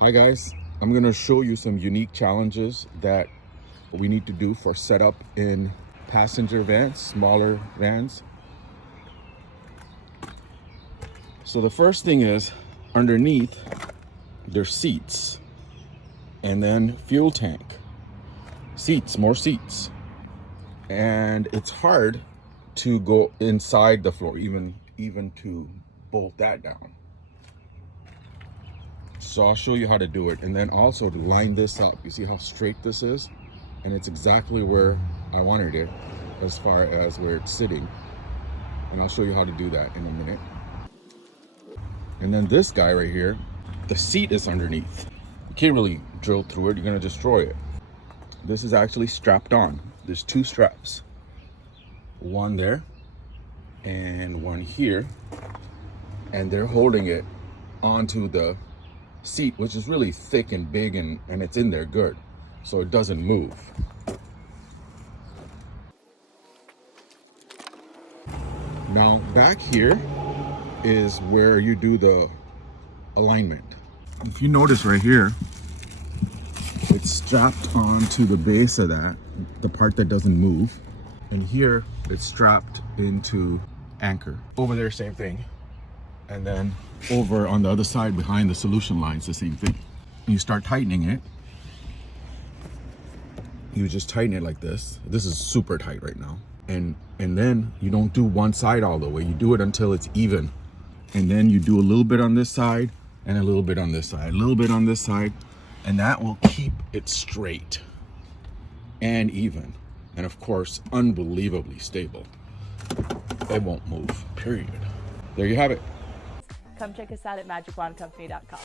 Hi guys, I'm gonna show you some unique challenges that we need to do for setup in passenger vans, smaller vans. So the first thing is, underneath there's seats and then fuel tank, seats, more seats. And it's hard to go inside the floor, even to bolt that down. So I'll show you how to do it, and then also to line this up. You see how straight this is? And it's exactly where I wanted it as far as where it's sitting. And I'll show you how to do that in a minute. And then this guy right here, the seat is underneath. You can't really drill through it, you're gonna destroy it. This is actually strapped on. There's two straps. One there and one here. And they're holding it onto the seat, which is really thick and big, and it's in there good, so it doesn't move. Now back here is where you do the alignment. If you notice right here, it's strapped onto the base of that, the part that doesn't move, and here it's strapped into anchor. Over there, same thing. And then over on the other side behind the solution lines, the same thing. And you start tightening it. You just tighten it like this. This is super tight right now. And then you don't do one side all the way. You do it until it's even. And then you do a little bit on this side and a little bit on this side, a little bit on this side, and that will keep it straight and even. And of course, unbelievably stable. It won't move, period. There you have it. Come check us out at magicwandcompany.com.